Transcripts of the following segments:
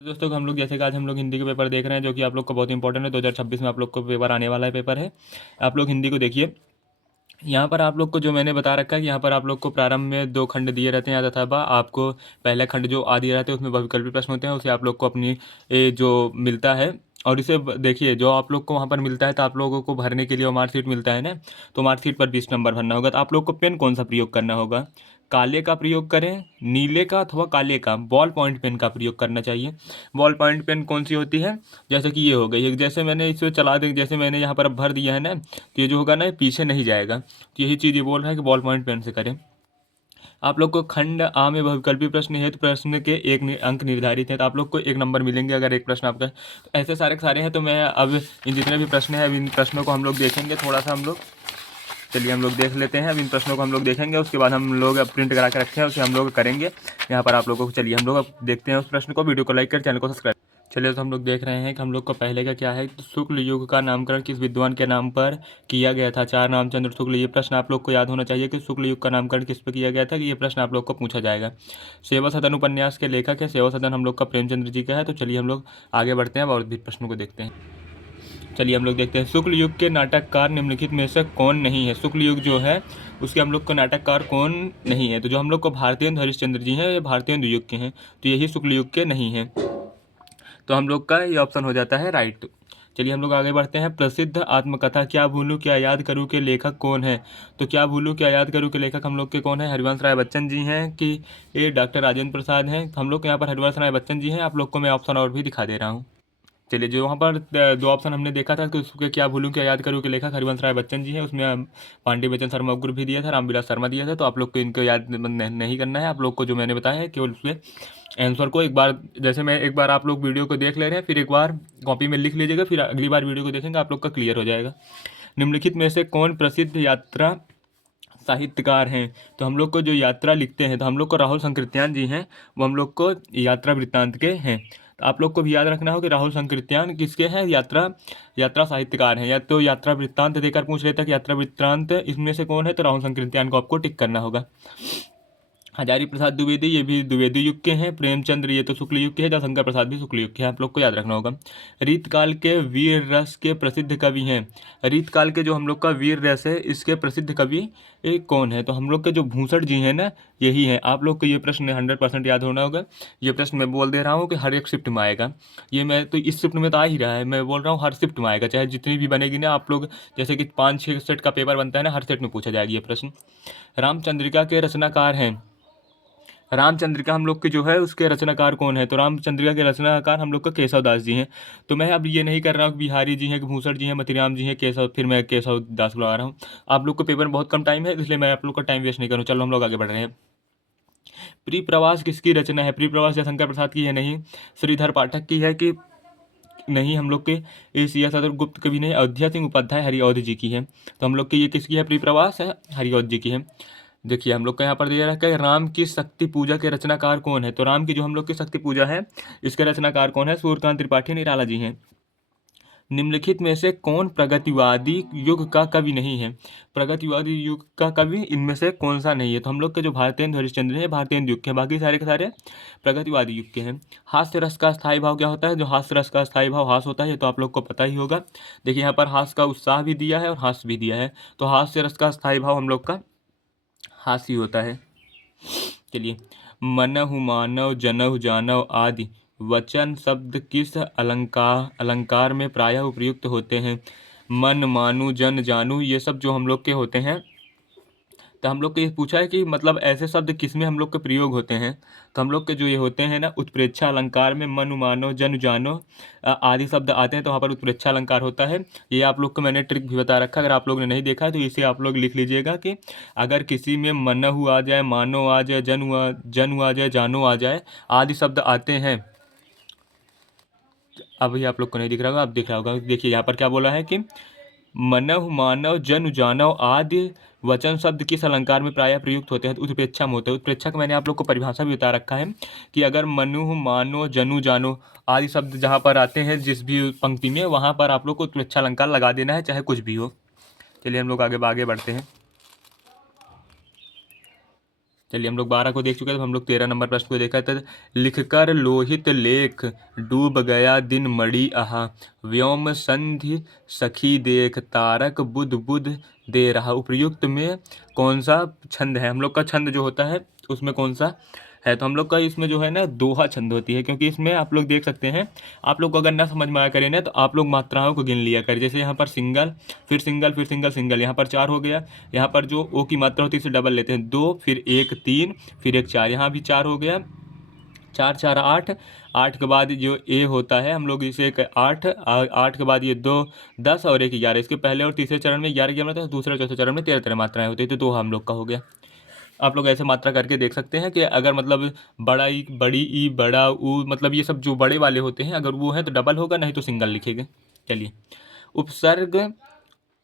दोस्तों हम लोग जैसे कि आज हम लोग हिंदी के पेपर देख रहे हैं जो कि आप लोग को बहुत इंपॉर्टेंट है। 2026 में आप लोग को पेपर आने वाला है, पेपर है। आप लोग हिंदी को देखिए। यहाँ पर आप लोग को जो मैंने बता रखा है कि यहाँ पर आप लोग को प्रारंभ में 2 खंड दिए रहते हैं या तथा आपको पहला खंड जो आ दिया रहता है उसमें बहुविकल्पी प्रश्न होते हैं, उसे आप लोग को अपनी जो मिलता है और इसे देखिए जो आप लोग को वहाँ पर मिलता है तो आप लोगों को भरने के लिए वो मार्कशीट मिलता है ना। तो मार्कशीट पर 20 नंबर भरना होगा। तो आप लोग को पेन कौन सा प्रयोग करना होगा? काले का प्रयोग करें, नीले का अथवा काले का बॉल पॉइंट पेन का प्रयोग करना चाहिए। बॉल पॉइंट पेन कौन सी होती है? जैसे कि ये हो गई, जैसे मैंने इसे चला दे, जैसे मैंने यहाँ पर अब भर दिया है ना, तो ये जो होगा ना ये पीछे नहीं जाएगा। तो यही चीज़ ये बोल रहा है कि बॉल पॉइंट पेन से करें। आप लोग को खंड आ में बहुविकल्पी प्रश्न हेतु प्रश्न के अंक निर्धारित हैं, तो आप लोग को 1 नंबर मिलेंगे अगर एक प्रश्न आपका। तो ऐसे सारे के सारे हैं। तो मैं अब इन जितने भी प्रश्न हैं अब इन प्रश्नों को हम लोग देखेंगे थोड़ा सा हम लोग। चलिए हम लोग देख लेते हैं। अब इन प्रश्नों को हम लोग देखेंगे, उसके बाद हम लोग अब प्रिंट करा के रखे हैं उसे हम लोग करेंगे यहाँ पर आप लोगों को। चलिए हम लोग अब देखते हैं उस प्रश्न को। वीडियो को लाइक कर, चैनल को सब्सक्राइब। चलिए तो हम लोग देख रहे हैं कि हम लोग को पहले का क्या है। तो शुक्ल युग का नामकरण किस विद्वान के नाम पर किया गया था? 4 रामचंद्र शुक्ल। ये प्रश्न आप लोग को याद होना चाहिए कि शुक्ल युग का नामकरण किस पर किया गया था, कि ये प्रश्न आप लोग को पूछा जाएगा। सेवा सदन उपन्यास के लेखक है। सेवा सदन हम लोग का प्रेमचंद्र जी का है। तो चलिए हम लोग आगे बढ़ते हैं और भी प्रश्नों को देखते हैं। चलिए हम लोग देखते हैं, शुक्ल युग के नाटककार निम्नलिखित में से कौन नहीं है? शुक्ल युग जो है उसके हम लोग को नाटककार कौन नहीं है? तो जो हम लोग को भारतेंदु हरिश्चंद्र जी हैं ये भारतेंदु युग के हैं, तो यही शुक्ल युग के नहीं हैं। तो हम लोग का ये ऑप्शन हो जाता है राइट। चलिए हम लोग आगे बढ़ते हैं। प्रसिद्ध आत्मकथा क्या भूलूं क्या याद करूं के लेखक कौन है? तो क्या भूलूं क्या याद करूं के लेखक हम लोग के कौन है? हरिवंश राय बच्चन जी हैं कि ये डॉक्टर राजेंद्र प्रसाद हैं? हम लोग के यहाँ पर हरिवंश राय बच्चन जी हैं। आप लोग को मैं ऑप्शन और भी दिखा दे रहा हूँ। चलिए जो वहाँ पर 2 ऑप्शन हमने देखा था कि उसके क्या भूलूं क्या याद करूं के लेखक हरिवंश राय बच्चन जी हैं, उसमें पांडे बचन शर्मा गुरु भी दिया था, रामविलास शर्मा दिया था। तो आप लोग को इनको याद नहीं करना है। आप लोग को जो मैंने बताया है केवल उसके आंसर को एक बार, जैसे मैं एक बार आप लोग वीडियो को देख ले रहे हैं फिर एक बार कॉपी में लिख लीजिएगा, फिर अगली बार वीडियो को देखेंगे आप लोग का क्लियर हो जाएगा। निम्नलिखित में से कौन प्रसिद्ध यात्रा साहित्यकार हैं? तो हम लोग को जो यात्रा लिखते हैं तो हम लोग को राहुल संकृत्यान जी हैं, वो हम लोग को यात्रा वृत्तांत के हैं। तो आप लोग को भी याद रखना हो कि राहुल संकृत्यान किसके हैं? यात्रा यात्रा साहित्यकार हैं। या तो यात्रा वृत्तांत देकर पूछ लेता कि यात्रा वृत्तांत इसमें से कौन है, तो राहुल संकृत्यान को आपको टिक करना होगा। हजारी प्रसाद द्विवेदी ये भी द्विवेदी युग के हैं। प्रेमचंद्र ये तो शुक्ल युग के हैं। जयशंकर प्रसाद भी शुक्ल युग के हैं। आप लोग को याद रखना होगा। रीतकाल के वीर रस के प्रसिद्ध कवि हैं। रीतकाल के जो हम लोग का वीर रस है इसके प्रसिद्ध कवि कौन है? तो हम लोग के जो भूसड़ जी हैं ना यही है। आप लोग को ये प्रश्न 100% याद होना होगा। ये प्रश्न मैं बोल दे रहा हूँ कि हर एक शिफ्ट में आएगा। ये मैं तो इस शिफ्ट में तो आ ही रहा है, मैं बोल रहा हूँ हर शिफ्ट में आएगा, चाहे जितनी भी बनेगी ना। आप लोग जैसे कि 5-6 सेट का पेपर बनता है ना, हर सेट में पूछा जाएगा ये प्रश्न। रामचंद्रिका के रचनाकार हैं। रामचंद्रिका हम लोग के जो है उसके रचनाकार कौन है? तो रामचंद्रिका के रचनाकार हम लोग का केशव दास जी हैं। तो मैं अब ये नहीं कर रहा हूँ कि बिहारी जी हैं कि भूसड़ जी हैं मतीराम जी हैं केशव, फिर मैं केशव दास बुला रहा हूँ। आप लोग को पेपर में बहुत कम टाइम है इसलिए मैं आप लोग का टाइम वेस्ट नहीं करूँ। चलो हम लोग आगे बढ़ रहे हैं। प्री प्रवास किसकी रचना है? प्री प्रवास जयशंकर प्रसाद की है? नहीं। श्रीधर पाठक की है कि नहीं? हम लोग के एशिया सदर गुप्त कवि नहीं, अयोध्या सिंह उपाध्याय हरिऔध जी की है। तो हम लोग की ये किसकी है? प्री प्रवास है हरिऔध जी की है। देखिए हम लोग का यहाँ पर दिया रखा है राम की शक्ति पूजा के रचनाकार कौन है? तो राम की जो हम लोग की शक्ति पूजा है इसके रचनाकार कौन है? सूर्यकांत त्रिपाठी निराला जी हैं। निम्नलिखित में से कौन प्रगतिवादी युग का कवि नहीं है? प्रगतिवादी युग का कवि इनमें से कौन सा नहीं है? तो हम लोग के जो भारतेंदु हरिश्चंद्र हैं भारतेंदु युग के हैं, बाकी सारे के सारे प्रगतिवादी युग के हैं। हास्य रस का स्थायी भाव क्या होता है? जो हास्य रस का स्थायी भाव हास होता है, ये तो आप लोग को पता ही होगा। देखिए यहाँ पर हास का उत्साह भी दिया है और हास भी दिया है, तो हास्य रस का स्थायी भाव हम लोग का हास ही होता है। चलिए, मनहु मानव जनहु जानव आदि वचन शब्द किस अलंकार अलंकार में प्रायः उपयुक्त होते हैं? मन मानू जन जानू ये सब जो हम लोग के होते हैं, तो हम लोग को ये पूछा है कि मतलब ऐसे शब्द किस में हम लोग के प्रयोग होते हैं। तो हम लोग के जो ये होते हैं ना उत्प्रेक्षा अलंकार में मनु मानो जन जानो आदि शब्द आते हैं, तो वहाँ पर उत्प्रेक्षा अलंकार होता है। ये आप लोग को मैंने ट्रिक भी बता रखा है, अगर आप लोग ने नहीं देखा है तो इसे आप लोग लिख लीजिएगा कि अगर किसी में मनहु आ जाए, मानो आ जाए, जनु आ जाए, जानो आ जाए, आदि शब्द आते हैं। अभी आप लोग को नहीं दिख रहा होगा, अब दिख रहा होगा। देखिए यहाँ पर क्या बोला है कि मनहु मानव जन जानव आदि वचन शब्द किस अलंकार में प्रायः प्रयुक्त होते हैं? तो उत्प्रेक्षा में होते हैं। उत्प्रेक्षा का मैंने आप लोग को परिभाषा भी बता रखा है कि अगर मनु मानो जनु जानो आदि शब्द जहाँ पर आते हैं जिस भी पंक्ति में, वहाँ पर आप लोग को उत्प्रेक्षा अलंकार लगा देना है, चाहे कुछ भी हो। चलिए हम लोग आगे आगे बढ़ते हैं। चलिए हम लोग 12 को देख चुके हैं, तो हम लोग 13 नंबर प्रश्न को देखा था। लिखकर लोहित लेख डूब गया दिन मणि आहा, व्योम संधि सखी देख तारक बुध बुध दे रहा। उपर्युक्त में कौन सा छंद है? हम लोग का छंद जो होता है उसमें कौन सा है? तो हम लोग का इसमें जो है ना दोहा छंद होती है, क्योंकि इसमें आप लोग देख सकते हैं, आप लोग को अगर ना समझ में आया करें ना तो आप लोग मात्राओं को गिन लिया करें। जैसे यहाँ पर सिंगल, फिर सिंगल, फिर सिंगल, सिंगल, यहाँ पर 4 हो गया। यहाँ पर जो ओ की मात्रा होती है इसे डबल लेते हैं, 2 फिर 1 3 फिर 1 4, यहाँ भी 4 हो गया, 4 4 8, 8 के बाद जो ए होता है हम लोग इसे एक 8, 8 के बाद ये 2 10 और 1 11। इसके पहले और तीसरे चरण में 11 11 था, दूसरे चौथे चरण में 13 13 मात्राएं होती है, तो 2 हम लोग का हो गया। आप लोग ऐसे मात्रा करके देख सकते हैं कि अगर मतलब बड़ा ई, बड़ी ई, बड़ा ऊ, मतलब ये सब जो बड़े वाले होते हैं अगर वो है तो डबल होगा, नहीं तो सिंगल लिखेंगे। चलिए, उपसर्ग,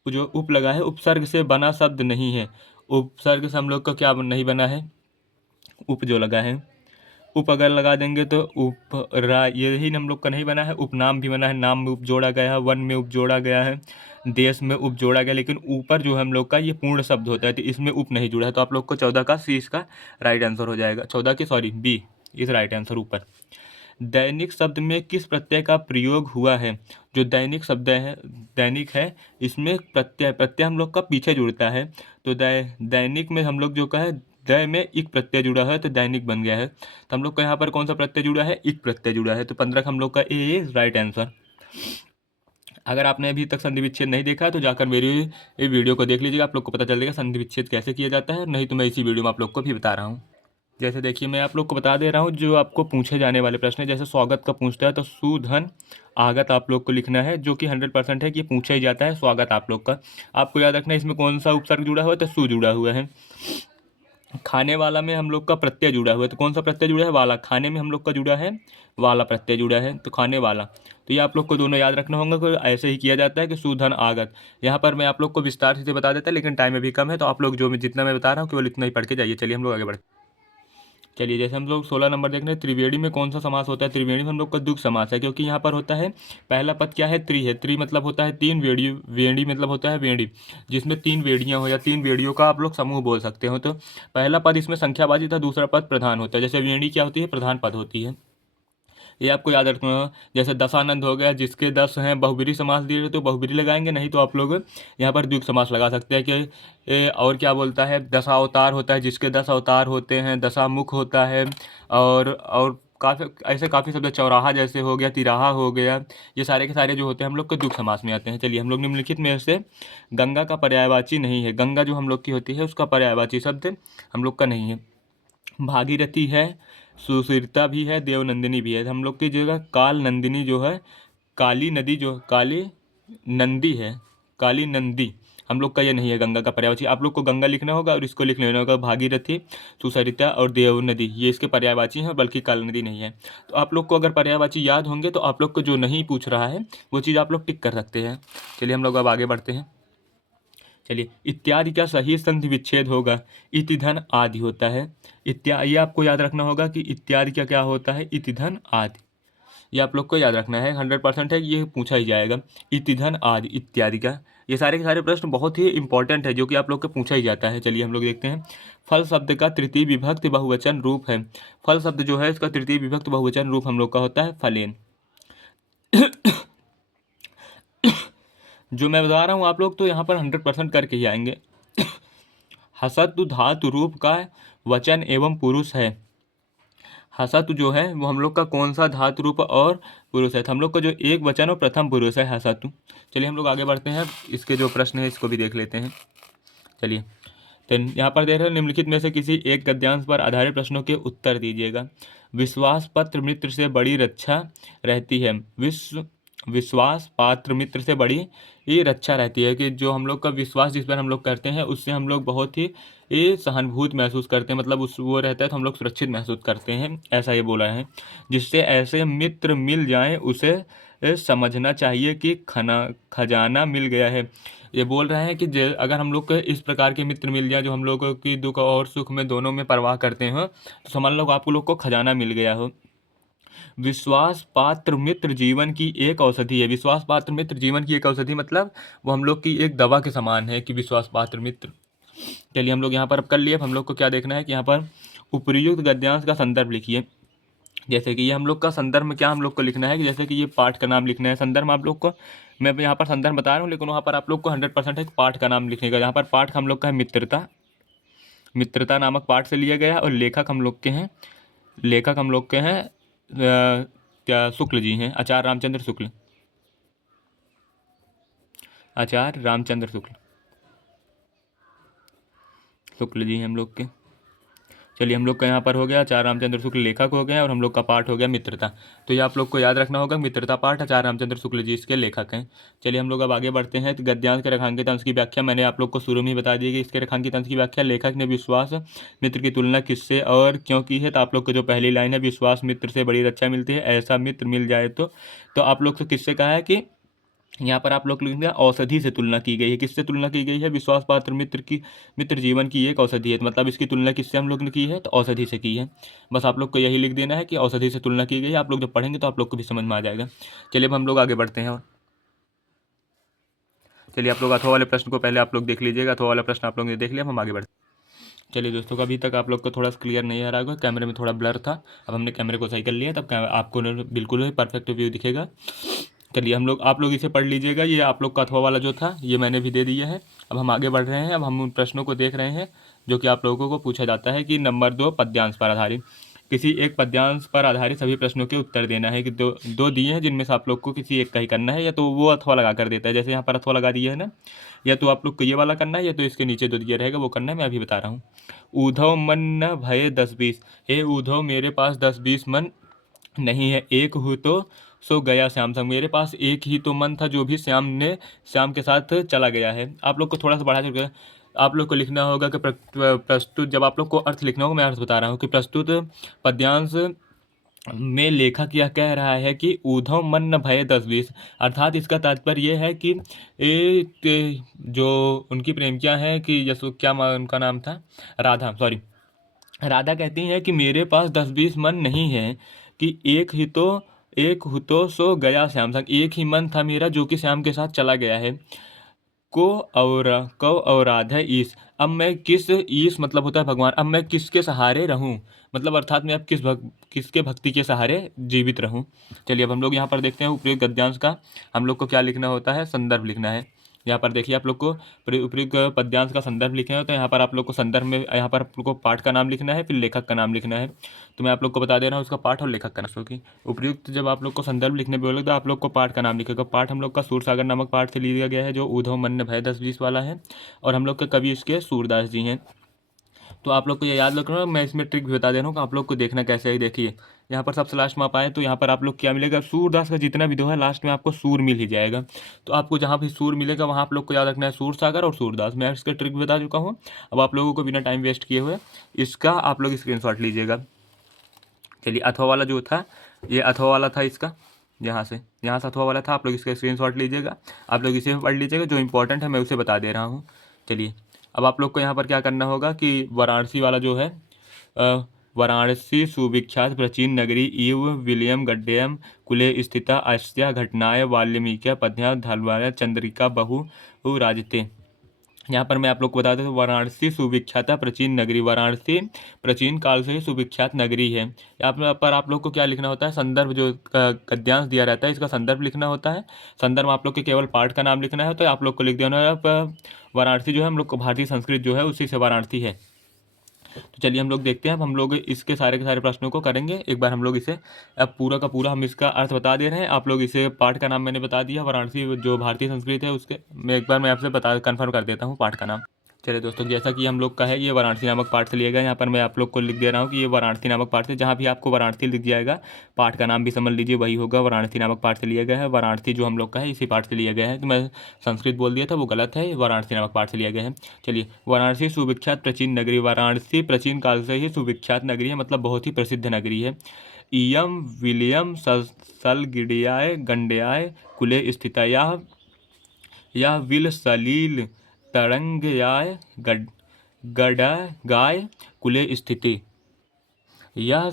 जो उप लगा है, उपसर्ग से बना शब्द नहीं है। उपसर्ग से हम लोग का क्या नहीं बना है? उप जो लगा है, उप अगर लगा देंगे तो उप रा, यही हम लोग का नहीं बना है। उपनाम भी बना है, नाम में उप जोड़ा गया है, वन में उप जोड़ा गया है, देश में उप जोड़ा गया, लेकिन ऊपर जो हम लोग का ये पूर्ण शब्द होता है तो इसमें उप नहीं जुड़ा है। तो आप लोग को 14 का सी इसका राइट आंसर हो जाएगा। 14 की सॉरी बी इस राइट आंसर ऊपर। दैनिक शब्द में किस प्रत्यय का प्रयोग हुआ है? जो दैनिक शब्द है, दैनिक है, इसमें प्रत्यय, प्रत्यय हम लोग का पीछे जुड़ता है। तो दैनिक में हम लोग जो का है दै में इक प्रत्यय जुड़ा है तो दैनिक बन गया है। तो हम लोग का यहाँ पर कौन सा प्रत्यय जुड़ा है? इक प्रत्यय जुड़ा है। तो 15 का हम लोग का ए राइट आंसर। अगर आपने अभी तक संधि विच्छेद नहीं देखा है तो जाकर मेरी ये वीडियो को देख लीजिएगा, आप लोग को पता चल जाएगा संधि विच्छेद कैसे किया जाता है। नहीं तो मैं इसी वीडियो में आप लोग को भी बता रहा हूँ। जैसे देखिए मैं आप लोग को बता दे रहा हूँ जो आपको पूछे जाने वाले प्रश्न है। जैसे स्वागत का पूछता है तो सुधन आगत आप लोग को लिखना है, जो कि 100% है कि पूछा ही जाता है स्वागत आप लोग का। आपको याद रखना है इसमें कौन सा उपसर्ग जुड़ा हुआ है, तो सु जुड़ा हुआ है। खाने वाला में हम लोग का प्रत्यय जुड़ा हुआ है, तो कौन सा प्रत्यय जुड़ा है? वाला। खाने में हम लोग का जुड़ा है वाला प्रत्यय जुड़ा है, तो खाने वाला। तो ये आप लोग को दोनों याद रखना होगा कि ऐसे ही किया जाता है कि सुधन आगत। यहाँ पर मैं आप लोग को विस्तार से बता देता, लेकिन टाइम अभी कम है, तो आप लोग जो जितना मैं बता रहा हूँ केवल इतना ही पढ़ के जाइए। चलिए हम लोग आगे बढ़ते। चलिए जैसे हम लोग 16 नंबर देख रहे हैं, त्रिवेणी में कौन सा समास होता है? त्रिवेणी में हम लोग का द्विगु समास है, क्योंकि यहाँ पर होता है पहला पद क्या है? त्रि है। त्रि मतलब होता है 3, वेड़ी, वेड़ी मतलब होता है वेड़ी, जिसमें 3 वेड़ियाँ हो या 3 वेड़ियों का आप लोग समूह बोल सकते हो। तो पहला पद इसमें संख्यावाची था, दूसरा पद प्रधान होता है। जैसे वेणी क्या होती है? प्रधान पद होती है। ये आपको याद रखना है। जैसे दशानंद हो गया, जिसके 10 हैं, बहुब्री समास दिए रहे तो बहुब्री लगाएंगे, नहीं तो आप लोग यहाँ पर द्विगु समास लगा सकते हैं कि और क्या बोलता है? दशावतार होता है, जिसके 10 अवतार होते हैं। दशामुख होता है, और काफ़ी ऐसे काफ़ी शब्द, चौराहा जैसे हो गया, तिराहा हो गया, ये सारे के सारे जो होते हैं हम लोग के द्विगु समास में आते हैं। चलिए हम लोग निम्नलिखित में से गंगा का पर्यायवाची नहीं है। गंगा जो हम लोग की होती है उसका पर्यायवाची शब्द हम लोग का नहीं है। भागीरथी है, सुशीरता भी है, देवनंदिनी भी है। हम लोग की जगह काल नंदिनी जो है, काली नदी जो काली नंदी है, काली नंदी हम लोग का ये नहीं है गंगा का पर्यायवाची। आप लोग को गंगा लिखना होगा और इसको लिख लेना होगा भागीरथी, सुसरिता और देव नदी, ये इसके पर्यायवाची हैं, बल्कि काल नदी नहीं है। तो आप लोग को अगर पर्यायवाची याद होंगे तो आप लोग को जो नहीं पूछ रहा है वो चीज़ आप लोग टिक कर सकते हैं। चलिए हम लोग अब आगे बढ़ते हैं। चलिए, इत्यादि का सही संधि विच्छेद होगा? इति धन आदि होता है। इत्यादि, ये आपको याद रखना होगा कि इत्यादि का क्या होता है? इति धन आदि। ये आप लोग को याद रखना है, 100% है, ये पूछा ही जाएगा। इति धन आदि इत्यादि का, ये सारे के सारे प्रश्न बहुत ही इंपॉर्टेंट है, जो कि आप लोग को पूछा ही जाता है। चलिए हम लोग देखते हैं। फल शब्द का तृतीय विभक्ति बहुवचन रूप है। फल शब्द जो है इसका तृतीय विभक्ति बहुवचन रूप हम लोग का होता है फलेन। जो मैं बता रहा हूँ आप लोग तो यहाँ पर 100% करके ही आएंगे। हसतु धातु रूप का वचन एवं पुरुष है। हसतु जो है वो हम लोग का कौन सा धातु रूप और पुरुष है? तो हम लोग का जो एक वचन और प्रथम पुरुष है हसतु। चलिए हम लोग आगे बढ़ते हैं, इसके जो प्रश्न है इसको भी देख लेते हैं। चलिए, तो यहाँ पर देख रहे हैं, निम्नलिखित में से किसी एक गद्यांश पर आधारित प्रश्नों के उत्तर दीजिएगा। विश्वास पत्र मित्र से बड़ी रक्षा रहती है। विश्वास पात्र मित्र से बड़ी ये रक्षा रहती है, कि जो हम लोग का विश्वास जिस पर हम लोग करते हैं उससे हम लोग बहुत ही ये सहानुभूत महसूस करते हैं, मतलब उस वो रहता है तो हम लोग सुरक्षित महसूस करते हैं, ऐसा ये बोला है। जिससे ऐसे मित्र मिल जाएं उसे समझना चाहिए कि खजाना मिल गया है। ये बोल रहे हैं कि अगर हम लोग को इस प्रकार के मित्र मिल जाए जो हम लोगों की दुख और सुख में दोनों में परवाह करते हो, तो समझ लो आप लोग को खजाना मिल गया हो। विश्वास पात्र मित्र जीवन की एक औषधि है। विश्वास पात्र मित्र जीवन की एक औषधि मतलब वो हम लोग की एक दवा के समान है कि विश्वास पात्र मित्र। चलिए हम लोग यहाँ पर अब कर लिए। अब हम लोग को क्या देखना है कि यहाँ पर उपर्युक्त गद्यांश का संदर्भ लिखिए। जैसे कि ये हम लोग का संदर्भ में क्या हम लोग को लिखना है कि जैसे कि ये पाठ का नाम लिखना है। संदर्भ में आप लोग को मैं यहाँ पर संदर्भ बता रहा हूँ, लेकिन वहाँ पर आप लोग को 100% एक पाठ का नाम लिखने का। यहाँ पर पाठ हम लोग का है मित्रता, मित्रता नामक पाठ से लिया गया है। और लेखक हम लोग के हैं, लेखक हम लोग के हैं क्या शुक्ल जी हैं, आचार्य रामचंद्र शुक्ल, आचार्य रामचंद्र शुक्ल, शुक्ल जी हैं हम लोग के। चलिए हम लोग का यहाँ पर हो गया आचार्य रामचंद्र शुक्ल लेखक हो गए, और हम लोग का पाठ हो गया मित्रता। तो ये आप लोग को याद रखना होगा, मित्रता पाठ आचार्य रामचंद्र शुक्ल जी इसके लेखक हैं। चलिए हम लोग अब आगे बढ़ते हैं। तो गद्यांश के रेखांकित अंश की व्याख्या मैंने आप लोग को शुरू में ही बता दी कि इसके रेखांकित अंश की व्याख्या लेखक ने विश्वास मित्र की तुलना किससे और क्यों की है। तो आप लोग को जो पहली लाइन है, विश्वास मित्र से बड़ी रक्षा मिलती है, ऐसा मित्र मिल जाए तो आप लोग से किससे कहा है कि यहाँ पर आप लोग लिखेंगे औषधि से तुलना की गई है। किससे तुलना की गई है? विश्वास पात्र मित्र की, मित्र जीवन की एक औषधि है। तो मतलब इसकी तुलना किससे हम लोग ने की है? तो औषधि से की है। बस आप लोग को यही लिख देना है कि औषधि से तुलना की गई है। आप लोग जब पढ़ेंगे तो आप लोग को भी समझ में आ जाएगा। चलिए अब हम लोग आगे बढ़ते हैं। और चलिए आप लोग अथवा वाले प्रश्न को पहले आप लोग देख लीजिएगा। अथवा वाला प्रश्न आप लोग ने देख लिया, अब हम आगे बढ़ते हैं। चलिए दोस्तों, अभी तक आप लोग को थोड़ा क्लियर नहीं आ रहा होगा, कैमरे में थोड़ा ब्लर था। अब हमने कैमरे को सही कर लिया, तब आपको बिल्कुल ही परफेक्ट व्यू दिखेगा। चलिए हम लोग, आप लोग इसे पढ़ लीजिएगा। ये आप लोग का अथवा वाला जो था ये मैंने भी दे दिया है। अब हम आगे बढ़ रहे हैं। अब हम उन प्रश्नों को देख रहे हैं जो कि आप लोगों को पूछा जाता है कि नंबर 2 पद्यांश पर आधारित, किसी एक पद्यांश पर आधारित सभी प्रश्नों के उत्तर देना है। कि दो दो दिए हैं जिनमें से आप लोग को किसी एक का ही करना है, या तो वो अथवा लगा कर देता है, जैसे यहाँ पर अथवा लगा दिया है ना, या तो आप लोग को ये वाला करना है, या तो इसके नीचे जो दिया रहेगा वो करना है। मैं अभी बता रहा हूँ। ऊधव मन न भये 10-20, हे ऊधव मेरे पास 10-20 मन नहीं है, एक हूँ तो सो गया श्याम संग, मेरे पास एक ही तो मन था जो भी श्याम के साथ चला गया है। आप लोग को थोड़ा सा बढ़ा चुका, आप लोग को लिखना होगा कि प्रस्तुत, जब आप लोग को अर्थ लिखना होगा, मैं अर्थ बता रहा हूँ कि प्रस्तुत पद्यांश में लेखक यह कह रहा है कि ऊधव मन न भये 10-20, अर्थात इसका तात्पर्य यह है कि जो उनकी प्रेमिका हैं कि जैसे क्या उनका नाम था, राधा, सॉरी, राधा कहती हैं कि मेरे पास 10-20 मन नहीं है, कि एक ही तो सो गया श्याम संग, एक ही मन था मेरा जो कि श्याम के साथ चला गया है। को और राधा ईश, अब मैं ईश मतलब होता है भगवान, अब मैं किसके सहारे रहूं, मतलब अर्थात मैं अब किसके भक्ति के सहारे जीवित रहूं। चलिए अब हम लोग यहाँ पर देखते हैं उपयुक्त गद्यांश का हम लोग को क्या लिखना होता है, संदर्भ लिखना है। यहाँ पर देखिए आप लोग को उपयुक्त पद्यांश का संदर्भ लिखना होता है। यहाँ पर आप लोग को संदर्भ में, यहाँ पर आप लोग को पाठ का नाम लिखना है, फिर लेखक का नाम लिखना है। तो मैं आप लोग को बता दे रहा हूँ उसका पाठ और लेखक का नाम। क्योंकि उपयुक्त जब आप लोग को संदर्भ लिखने बोले तो आप लोग को पाठ का नाम लिखेगा। पाठ हम लोग का सूरसागर नामक पाठ से लिया गया है, जो ऊधव मन भय 10-20 वाला है, और हम लोग के कवि इसके सूरदास जी हैं। तो आप लोग को ये याद रखना, मैं इसमें ट्रिक भी बता दे रहा हूँ कि आप लोग को देखना कैसे है। देखिए यहाँ पर सबसे लास्ट में आप आए तो यहाँ पर आप लोग क्या मिलेगा, सूरदास का जितना भी दो है लास्ट में आपको सूर मिल ही जाएगा। तो आपको जहाँ भी सूर मिलेगा वहाँ आप लोग को याद रखना है सूरसागर और सूरदास। मैं इसका ट्रिक भी बता चुका हूँ। अब आप लोगों को बिना टाइम वेस्ट किए हुए इसका आप लोग स्क्रीनशॉट लीजिएगा। चलिए अथवा वाला जो था, ये अथवा वाला था, इसका यहाँ से अथवा वाला था। आप लोग इसका स्क्रीनशॉट लीजिएगा, आप लोग इसे पढ़ लीजिएगा, जो इंपॉर्टेंट है मैं उसे बता दे रहा हूँ। चलिए अब आप लोग को यहाँ पर क्या करना होगा कि वाराणसी वाला जो है, वाराणसी सुविख्यात प्राचीन नगरी इव विलियम गड्डयम कुले स्थिता अस्या घटनाएं वाल्मीकि पद्या धलवाया चंद्रिका बहु राजते। यहाँ पर मैं आप लोग को बता दूं, वाराणसी सुविख्यात प्राचीन नगरी, वाराणसी प्राचीन काल से ही सुविख्यात नगरी है। यहाँ पर आप लोग को क्या लिखना होता है, संदर्भ जो गद्यांश दिया रहता है इसका संदर्भ लिखना होता है। संदर्भ आप लोग के केवल पाठ का नाम लिखना है, तो आप लोग को लिख देना है वाराणसी जो है हम लोग को भारतीय संस्कृत जो है उसी से वाराणसी है। तो चलिए हम लोग देखते हैं। अब हम लोग इसके सारे के सारे प्रश्नों को करेंगे एक बार। हम लोग इसे अब पूरा का पूरा हम इसका अर्थ बता दे रहे हैं। आप लोग इसे, पाठ का नाम मैंने बता दिया, वाराणसी जो भारतीय संस्कृत है उसके, मैं एक बार मैं आपसे बता कन्फर्म कर देता हूँ पाठ का नाम। चलिए दोस्तों, जैसा कि हम लोग का है ये वाराणसी नामक पाठ से लिया गया। यहाँ पर मैं आप लोग को लिख दे रहा हूँ कि ये वाराणसी नामक पाठ से, जहाँ भी आपको वाराणसी लिख जाएगा पाठ का नाम भी समझ लीजिए वही होगा, वाराणसी नामक पाठ से लिया गया है। वाराणसी जो हम लोग का है इसी पाठ से लिया गया है। तो मैं संस्कृत बोल दिया था वो गलत है, वाराणसी नामक पाठ से लिया गया है। चलिए, वाराणसी सुविख्यात प्राचीन नगरी, वाराणसी प्राचीन काल से ही सुविख्यात नगरी है, मतलब बहुत ही प्रसिद्ध नगरी है। इयम विलियम सलगिडियाय गंड्याय कुले स्थिता, यह विल सलील तरंगयाय गडगाय कुले स्थिति, यह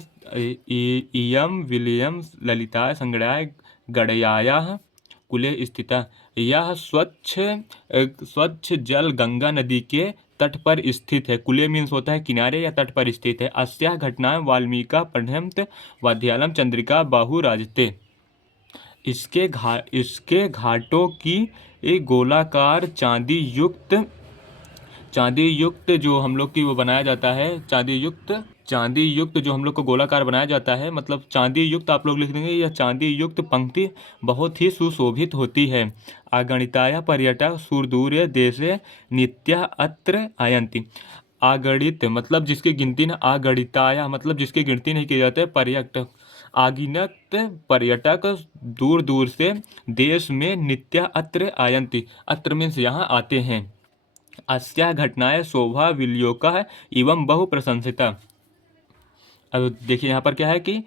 इयम विलियम ललिताय संगड़ाय गड़यायाः कुले स्थिता, यह स्वच्छ जल गंगा नदी के तट पर स्थित है। कुले मीन्स होता है किनारे या तट पर स्थित है। अस्याः घटनाएं वाल्मीका पढ़न्त वाद्यालम चंद्रिका बाहु राजते। इसके घाटों की एक गोलाकार चांदी युक्त जो हम लोग की वो बनाया जाता है, चांदी युक्त जो हम लोग को गोलाकार बनाया जाता है, मतलब चांदी युक्त आप लोग लिख देंगे, या चांदी युक्त पंक्ति बहुत ही सुशोभित होती है। आगणिताया पर्यटक सुदूर देशे नित्या अत्र आयन्ति। आगणित मतलब जिसकी गिनती ना, आगणिताया मतलब जिसकी गिनती नहीं की जाती, पर्यटक आगिनत पर्यटक दूर दूर से देश में नित्या अत्र आयन्ति। अत्र मीन्स यहाँ आते हैं। अस्या घटनाएं शोभा विल्योका एवं बहु प्रशंसिता। अब देखिए यहाँ पर क्या है कि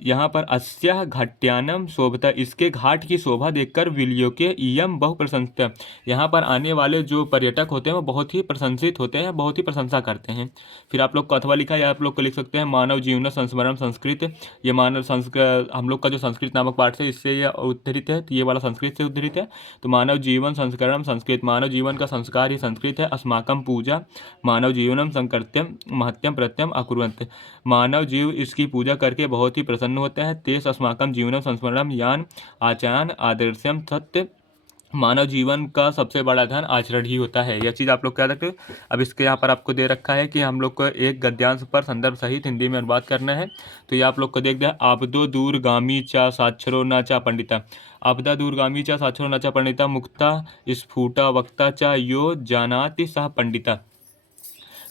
यहाँ पर अस्या घाट्यानम शोभता, इसके घाट की शोभा देखकर विल्योके इयम बहु प्रशंसिता, यहाँ पर आने वाले जो पर्यटक होते हैं वो बहुत ही प्रशंसित होते हैं, बहुत ही प्रशंसा करते हैं। फिर आप लोग को अथवा लिखा है, आप लोग को लिख सकते हैं मानव जीवन संस्मरण संस्कृत। ये मानव संस्कृत हम लोग का जो संस्कृत नामक पाठ है इससे ये उद्धृत है, तो ये वाला संस्कृत से उद्धृत है। तो मानव जीवन संस्करण संस्कृत, मानव जीवन का संस्कार ही संस्कृत है। अस्माकम पूजा मानव जीवनम संकृत्यम महत्यम प्रत्यम अकुर्वन्त, मानव जीव इसकी पूजा करके बहुत ही प्रसन्न होता है। तेस अस्माकम जीवनम संस्मरणम यान आचरण आदर्शम सत्य, मानव जीवन का सबसे बड़ा धन आचरण ही होता है। यह चीज़ आप लोग क्या रखते हो। अब इसके यहाँ पर आपको दे रखा है कि हम लोग को एक गद्यांश पर संदर्भ सहित हिंदी में अनुवाद करना है। तो ये आप लोग को देख दिया, आपदो दूरगामी चा साक्षरो न चा पंडिता, आपदा दूरगामी चा साक्षरो न चा पंडिता, मुक्ता स्फुटा वक्ता चा यो जानाति सह पंडिता।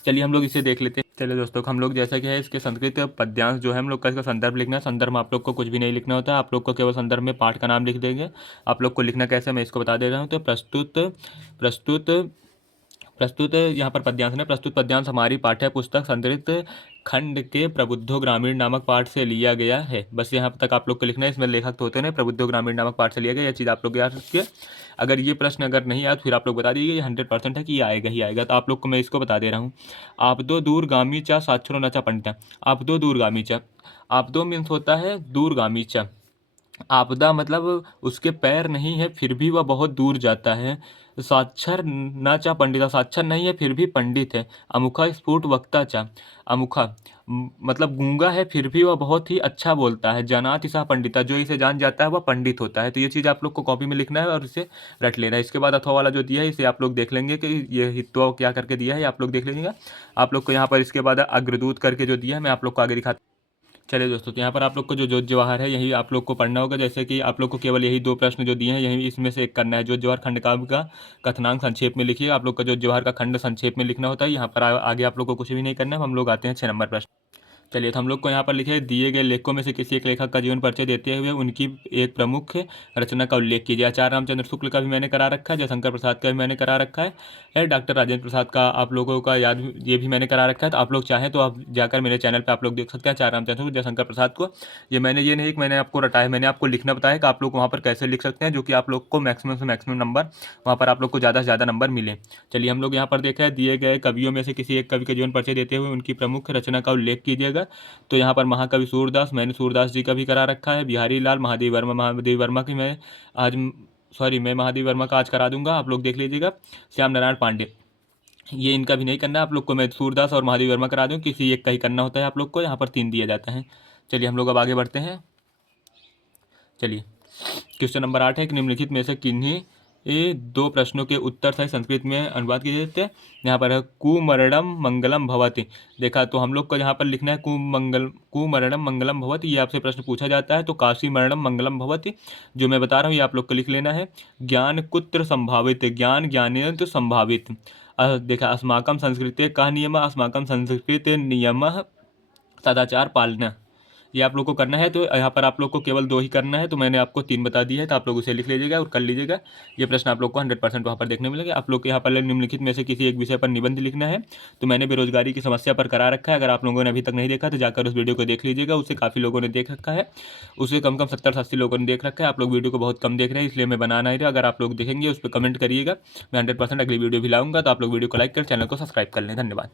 चलिए हम लोग इसे देख लेते हैं। चलिए दोस्तों, हम लोग जैसा कि है इसके संस्कृत पद्यांश जो है हम लोग का इसका संदर्भ लिखना है। संदर्भ में आप लोग को कुछ भी नहीं लिखना होता है, आप लोग को केवल संदर्भ में पाठ का नाम लिख देंगे। आप लोग को लिखना कैसे मैं इसको बता दे रहा हूँ। तो प्रस्तुत यहाँ पर पद्यांश है। प्रस्तुत पद्यांश हमारी पाठ्य पुस्तक संस्कृत खंड के प्रबुद्धो ग्रामीण नामक पाठ से लिया गया है। बस यहाँ तक आप लोग को लिखना है। इसमें लेखक तो होते हैं, प्रबुद्धो ग्रामीण नामक पाठ से लिया गया। यह चीज़ आप लोग याद रखिए। अगर ये प्रश्न अगर नहीं आया तो फिर आप लोग बता दीजिए, ये 100% है कि ये आएगा ही आएगा। तो आप लोग को मैं इसको बता दे रहा हूँ। आप दो दूरगामी चा साक्षरो नचा पंडिता, आप दो दूरगामी चा, आप दो मीन्स होता है दूरगामी चा। आपदा मतलब उसके पैर नहीं है फिर भी वह बहुत दूर जाता है। साक्षर न चा पंडिता, साक्षर नहीं है फिर भी पंडित है। अमुखा स्फुट वक्ता चा, अमुखा मतलब गूंगा है फिर भी वह बहुत ही अच्छा बोलता है। जनाति सा पंडिता, जो इसे जान जाता है वह पंडित होता है। तो ये चीज़ आप लोग को कॉपी में लिखना है और इसे रट लेना है। इसके बाद अथवा वाला जो दिया है इसे आप लोग देख लेंगे कि ये हित्वा क्या करके दिया है, आप लोग देख लीजिएगा। आप लोग को यहाँ पर इसके बाद अग्रदूत करके जो दिया है मैं आप लोग को आगे दिखाता। चलिए दोस्तों, तो यहाँ पर आप लोग को जो जोत जवाहर है यही आप लोग को पढ़ना होगा। जैसे कि आप लोग को केवल यही दो प्रश्न जो दिए हैं यही इसमें से एक करना है। जोत जवाहर खंड काव्य का कथनांक संक्षेप में लिखिए। आप लोग का जोत जवाहर का खंड संक्षेप में लिखना होता है। यहाँ पर आगे आप लोग को कुछ भी नहीं करना है। हम लोग आते हैं 6 नंबर प्रश्न। चलिए, तो हम लोग को यहाँ पर लिखे दिए गए लेखों में से किसी एक लेखक का जीवन परिचय देते हुए उनकी एक प्रमुख रचना का उल्लेख कीजिए। आचार्य रामचंद्र शुक्ल का भी मैंने करा रखा है, जयशंकर प्रसाद का भी मैंने करा रखा है, डॉक्टर राजेंद्र प्रसाद का आप लोगों का याद ये भी मैंने करा रखा है। तो आप लोग चाहें तो आप जाकर मेरे चैनल पर आप लोग देख सकते हैं आचार्य रामचंद्र जयशंकर प्रसाद को। ये नहीं कि मैंने आपको रटाया, मैंने आपको लिखना बताया कि आप लोग वहाँ पर कैसे लिख सकते हैं, जो कि आप लोग को मैक्सिमम से मैक्सिमम नंबर वहाँ पर आप लोग को ज़्यादा से ज़्यादा नंबर मिले। चलिए, हम लोग यहाँ पर देखा है दिए गए कवियों में से किसी एक कवि का जीवन परिचय देते हुए उनकी प्रमुख रचना का उल्लेख कीजिएगा। तो यहाँ पर महाकवि सूरदास, मैंने सूरदास जी का भी करा रखा है। बिहारी लाल, महादेव वर्मा, महादेव वर्मा की मैं आज मैं महादेव वर्मा का आज करा दूंगा, आप लोग देख लीजिएगा। श्याम नारायण पांडे, ये इनका भी नहीं करना है आप लोग को। मैं सूरदास और महादेव वर्मा करा दूँ, किसी एक का ही करना होता है आप लोग को। यहाँ पर 3 दिया जाता है। चलिए हम लोग अब आगे बढ़ते हैं। चलिए, क्वेश्चन नंबर 8 है कि निम्नलिखित में से किन्हीं ये 2 प्रश्नों के उत्तर सही संस्कृत में अनुवाद किए जाते हैं। यहाँ पर है कुमरणम मंगलम भवति। देखा, तो हम लोग को यहाँ पर लिखना है कुमरणम मंगलम भवति। ये आपसे प्रश्न पूछा जाता है। तो काशी मरणम मंगलम भवति जो मैं बता रहा हूँ ये आप लोग को लिख लेना है। ज्ञान कुत्र संभावित, ज्ञान ज्ञानेन तो संभावित। देखा, अस्माकम संस्कृते का नियम, अस्माकम संस्कृते नियम सदाचार पालना, ये आप लोग को करना है। तो यहाँ पर आप लोग को केवल 2 ही करना है। तो मैंने आपको 3 बता दिया है, तो आप लोग उसे लिख लीजिएगा और कर लीजिएगा। ये प्रश्न आप लोग को 100% वहाँ पर देखने मिलेंगे। आप लोग को यहाँ पर निम्नलिखित में से किसी एक विषय पर निबंध लिखना है। तो मैंने बेरोजगारी की समस्या पर करा रखा है। अगर आप लोगों ने अभी तक नहीं देखा तो जाकर उस वीडियो को देख लीजिएगा। उससे काफ़ी लोगों ने देख रखा है, उसे कम 70 से 80 लोगों ने देख रखा है। आप लोग वीडियो को बहुत कम देख रहे हैं, इसलिए मैं बना नहीं रहा। अगर आप लोग देखेंगे उस पर कमेंट करिएगा, मैं 100% अगली वीडियो भी लाऊंगा। तो आप लोग वीडियो को लाइक कर चैनल को सब्सक्राइब कर लें। धन्यवाद।